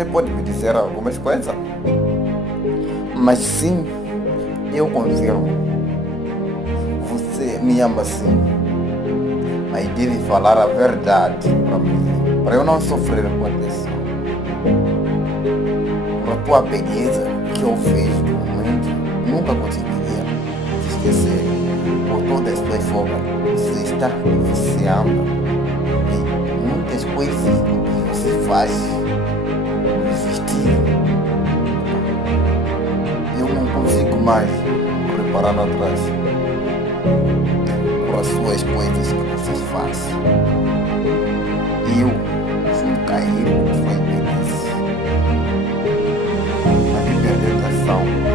você pode me dizer algumas coisas, mas sim, eu confirmo. Você me ama sim, mas deve falar a verdade para mim, para eu não sofrer com a pressão. Por a tua beleza que eu vejo no momento, nunca conseguiria te esquecer. Por todas as tuas formas, você está viciando em muitas coisas que você faz no vestir. Eu não consigo mais reparar atrás por as suas coisas que vocês fazem. Eu sou caído por sua beleza. A libertação